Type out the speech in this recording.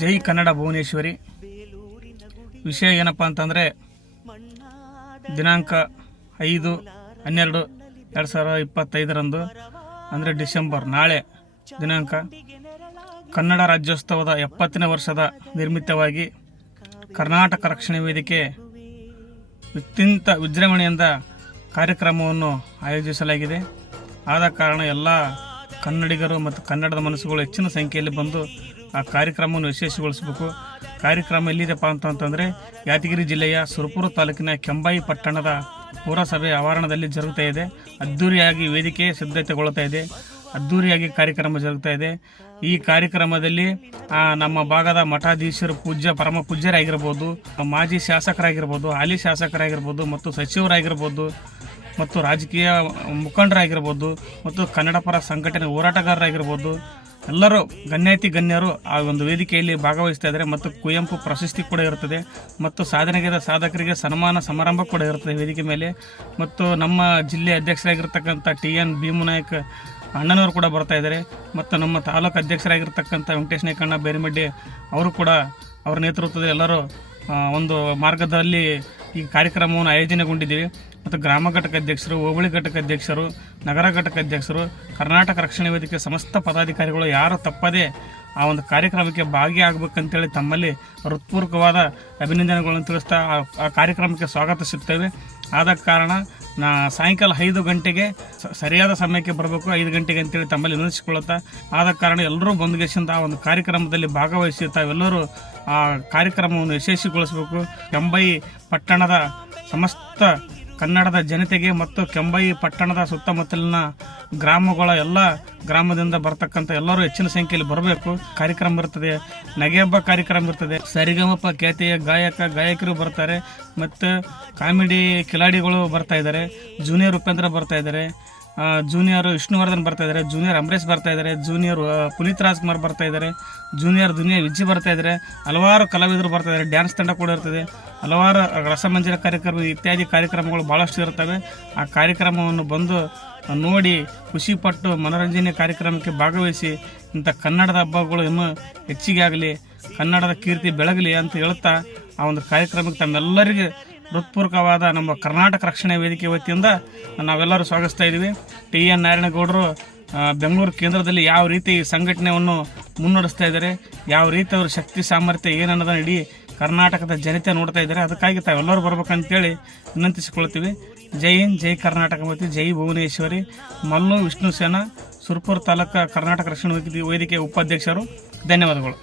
ಜೈ ಕನ್ನಡ ಭುವನೇಶ್ವರಿ. ವಿಷಯ ಏನಪ್ಪ ಅಂತಂದರೆ, ದಿನಾಂಕ 5/12/2025 ಅಂದರೆ ಡಿಸೆಂಬರ್ ನಾಳೆ ದಿನಾಂಕ ಕನ್ನಡ ರಾಜ್ಯೋತ್ಸವದ 70ನೇ ವರ್ಷದ ನಿರ್ಮಿತವಾಗಿ ಕರ್ನಾಟಕ ರಕ್ಷಣೆ ವೇದಿಕೆ ಅತ್ಯಂತ ವಿಜೃಂಭಣೆಯಿಂದ ಕಾರ್ಯಕ್ರಮವನ್ನು ಆಯೋಜಿಸಲಾಗಿದೆ. ಆದ ಕಾರಣ ಎಲ್ಲ ಕನ್ನಡಿಗರು ಮತ್ತು ಕನ್ನಡದ ಮನಸ್ಸುಗಳು ಹೆಚ್ಚಿನ ಸಂಖ್ಯೆಯಲ್ಲಿ ಬಂದು ಆ ಕಾರ್ಯಕ್ರಮವನ್ನು ಯಶಸ್ವಿಗೊಳಿಸಬೇಕು. ಕಾರ್ಯಕ್ರಮ ಎಲ್ಲಿದೆಪ್ಪ ಅಂತಂದರೆ, ಯಾದಗಿರಿ ಜಿಲ್ಲೆಯ ಸುರಪುರ ತಾಲೂಕಿನ ಕೆಂಬಾಯಿ ಪಟ್ಟಣದ ಪುರಸಭೆ ಆವರಣದಲ್ಲಿ ಜರುಗ್ತಾ ಇದೆ. ಅದ್ದೂರಿಯಾಗಿ ವೇದಿಕೆ ಸಿದ್ಧತೆಗೊಳ್ಳುತ್ತಾ ಇದೆ. ಅದ್ದೂರಿಯಾಗಿ ಕಾರ್ಯಕ್ರಮ ಜರುಗ್ತಾ ಇದೆ. ಈ ಕಾರ್ಯಕ್ರಮದಲ್ಲಿ ನಮ್ಮ ಭಾಗದ ಮಠಾಧೀಶರು, ಪರಮ ಪೂಜ್ಯರಾಗಿರ್ಬೋದು, ಮಾಜಿ ಶಾಸಕರಾಗಿರ್ಬೋದು, ಹಾಲಿ ಶಾಸಕರಾಗಿರ್ಬೋದು, ಮತ್ತು ಸಚಿವರಾಗಿರ್ಬೋದು, ಮತ್ತು ರಾಜಕೀಯ ಮುಖಂಡರಾಗಿರ್ಬೋದು, ಮತ್ತು ಕನ್ನಡ ಪರ ಸಂಘಟನೆ ಹೋರಾಟಗಾರರಾಗಿರ್ಬೋದು, ಎಲ್ಲರೂ ಗಣ್ಯಾತಿ ಗಣ್ಯರು ಆ ಒಂದು ವೇದಿಕೆಯಲ್ಲಿ ಭಾಗವಹಿಸ್ತಾ ಇದ್ದಾರೆ. ಮತ್ತು ಕುವೆಂಪು ಪ್ರಶಸ್ತಿ ಕೂಡ ಇರುತ್ತದೆ, ಮತ್ತು ಸಾಧನೆಗೈದ ಸಾಧಕರಿಗೆ ಸನ್ಮಾನ ಸಮಾರಂಭ ಕೂಡ ಇರುತ್ತದೆ ವೇದಿಕೆ ಮೇಲೆ. ಮತ್ತು ನಮ್ಮ ಜಿಲ್ಲೆ ಅಧ್ಯಕ್ಷರಾಗಿರ್ತಕ್ಕಂಥ TN ಭೀಮನಾಯಕ್ ಅಣ್ಣನವರು ಕೂಡ ಬರ್ತಾ ಇದ್ದಾರೆ. ಮತ್ತು ನಮ್ಮ ತಾಲೂಕು ಅಧ್ಯಕ್ಷರಾಗಿರ್ತಕ್ಕಂಥ ವೆಂಕಟೇಶ್ ನಾಯಕಣ್ಣ ಬೇರಿಮಡ್ಡಿ ಅವರು ಕೂಡ ಅವರ ನೇತೃತ್ವದಲ್ಲಿ ಎಲ್ಲರೂ ಒಂದು ಮಾರ್ಗದಲ್ಲಿ ಈ ಕಾರ್ಯಕ್ರಮವನ್ನು ಆಯೋಜನೆಗೊಂಡಿದ್ದೀವಿ. ಮತ್ತು ಗ್ರಾಮ ಘಟಕ ಅಧ್ಯಕ್ಷರು, ಹೋಬಳಿ ಘಟಕ ಅಧ್ಯಕ್ಷರು, ನಗರ ಘಟಕ ಅಧ್ಯಕ್ಷರು, ಕರ್ನಾಟಕ ರಕ್ಷಣೆ ವೇದಿಕೆ ಸಮಸ್ತ ಪದಾಧಿಕಾರಿಗಳು ಯಾರು ತಪ್ಪದೆ ಆ ಒಂದು ಕಾರ್ಯಕ್ರಮಕ್ಕೆ ಭಾಗಿಯಾಗಬೇಕಂತೇಳಿ ತಮ್ಮಲ್ಲಿ ಹೃತ್ಪೂರ್ವಕವಾದ ಅಭಿನಂದನೆಗಳನ್ನು ತಿಳಿಸ್ತಾ ಆ ಕಾರ್ಯಕ್ರಮಕ್ಕೆ ಸ್ವಾಗತಿಸುತ್ತೇವೆ. ಆದ ಕಾರಣ ಸಾಯಂಕಾಲ 5 ಗಂಟೆಗೆ ಸರಿಯಾದ ಸಮಯಕ್ಕೆ ಬರಬೇಕು. 5 ಗಂಟೆಗೆ ಅಂತೇಳಿ ತಮ್ಮಲ್ಲಿ ವಿನಂತಿಸಿಕೊಳ್ಳುತ್ತಾ, ಆದ ಕಾರಣ ಎಲ್ಲರೂ ಬಂದ್ಗೆಸಿಂದ ಆ ಒಂದು ಕಾರ್ಯಕ್ರಮದಲ್ಲಿ ಭಾಗವಹಿಸಿ ತಾವೆಲ್ಲರೂ ಆ ಕಾರ್ಯಕ್ರಮವನ್ನು ಯಶಸ್ವಿಗೊಳಿಸಬೇಕು. ಕೆಂಬಾಯಿ ಪಟ್ಟಣದ ಸಮಸ್ತ ಕನ್ನಡದ ಜನತೆಗೆ ಮತ್ತು ಕೆಂಬಾಯಿ ಪಟ್ಟಣದ ಸುತ್ತಮುತ್ತಲಿನ ಗ್ರಾಮಗಳ ಎಲ್ಲ ಗ್ರಾಮದಿಂದ ಬರ್ತಕ್ಕಂಥ ಎಲ್ಲರೂ ಹೆಚ್ಚಿನ ಸಂಖ್ಯೆಯಲ್ಲಿ ಬರಬೇಕು. ಕಾರ್ಯಕ್ರಮ ಇರ್ತದೆ, ನಗೆ ಹಬ್ಬ ಕಾರ್ಯಕ್ರಮ ಇರ್ತದೆ, ಸರಿಗಮಪ ಖ್ಯಾತಿಯ ಗಾಯಕರು ಬರ್ತಾರೆ, ಮತ್ತು ಕಾಮಿಡಿ ಕಿಲಾಡಿಗಳು ಬರ್ತಾ ಇದ್ದಾರೆ, ಜೂನಿಯರ್ ಉಪೇಂದ್ರ ಬರ್ತಾ ಇದ್ದಾರೆ, ಜೂನಿಯರ್ ವಿಷ್ಣುವರ್ಧನ್ ಬರ್ತಾ ಇದ್ದಾರೆ, ಜೂನಿಯರ್ ಅಂಬರೀಶ್ ಬರ್ತಾ ಇದ್ದಾರೆ, ಜೂನಿಯರ್ ಪುನೀತ್ ರಾಜ್ಕುಮಾರ್ ಬರ್ತಾ ಇದ್ದಾರೆ, ಜೂನಿಯರ್ ದುನಿಯಾ ವಿಜ್ಜಿ ಬರ್ತಾ ಇದ್ದಾರೆ, ಹಲವಾರು ಕಲಾವಿದರು ಬರ್ತಾ ಇದ್ದಾರೆ, ಡ್ಯಾನ್ಸ್ ತಂಡ ಕೂಡ ಇರ್ತದೆ, ಹಲವಾರು ರಸಮಂಜರಿ ಕಾರ್ಯಕ್ರಮ ಇತ್ಯಾದಿ ಕಾರ್ಯಕ್ರಮಗಳು ಭಾಳಷ್ಟು ಇರ್ತವೆ. ಆ ಕಾರ್ಯಕ್ರಮವನ್ನು ಬಂದು ನೋಡಿ ಖುಷಿಪಟ್ಟು ಮನೋರಂಜನೆ ಕಾರ್ಯಕ್ರಮಕ್ಕೆ ಭಾಗವಹಿಸಿ ಇಂಥ ಕನ್ನಡದ ಹಬ್ಬಗಳು ಇನ್ನೂ ಹೆಚ್ಚಿಗೆ ಆಗಲಿ, ಕನ್ನಡದ ಕೀರ್ತಿ ಬೆಳಗಲಿ ಅಂತ ಹೇಳುತ್ತಾ ಆ ಒಂದು ಕಾರ್ಯಕ್ರಮಕ್ಕೆ ತಮ್ಮೆಲ್ಲರಿಗೆ ಹೃತ್ಪೂರ್ವಕವಾದ ನಮ್ಮ ಕರ್ನಾಟಕ ರಕ್ಷಣೆ ವೇದಿಕೆ ವತಿಯಿಂದ ನಾವೆಲ್ಲರೂ ಸ್ವಾಗತಿಸ್ತಾ ಇದ್ದೀವಿ. TN ನಾರಾಯಣಗೌಡರು ಬೆಂಗಳೂರು ಕೇಂದ್ರದಲ್ಲಿ ಯಾವ ರೀತಿ ಈ ಸಂಘಟನೆಯನ್ನು ಮುನ್ನಡೆಸ್ತಾ ಇದ್ದಾರೆ, ಯಾವ ರೀತಿ ಅವ್ರ ಶಕ್ತಿ ಸಾಮರ್ಥ್ಯ ಏನನ್ನೋದನ್ನು ಇಡೀ ಕರ್ನಾಟಕದ ಜನತೆ ನೋಡ್ತಾ ಇದ್ದಾರೆ. ಅದಕ್ಕಾಗಿ ತಾವೆಲ್ಲರೂ ಬರ್ಬೇಕಂತೇಳಿ ವಿನಂತಿಸಿಕೊಳ್ತೀವಿ. ಜೈ ಹಿಂದ್, ಜೈ ಕರ್ನಾಟಕ ಮತ್ತು ಜೈ ಭುವನೇಶ್ವರಿ. ಮಲ್ಲು ವಿಷ್ಣು ಸೇನಾ, ಸುರಪುರ ತಾಲೂಕು ಕರ್ನಾಟಕ ರಕ್ಷಣಾ ವೇದಿಕೆ ಉಪಾಧ್ಯಕ್ಷರು. ಧನ್ಯವಾದಗಳು.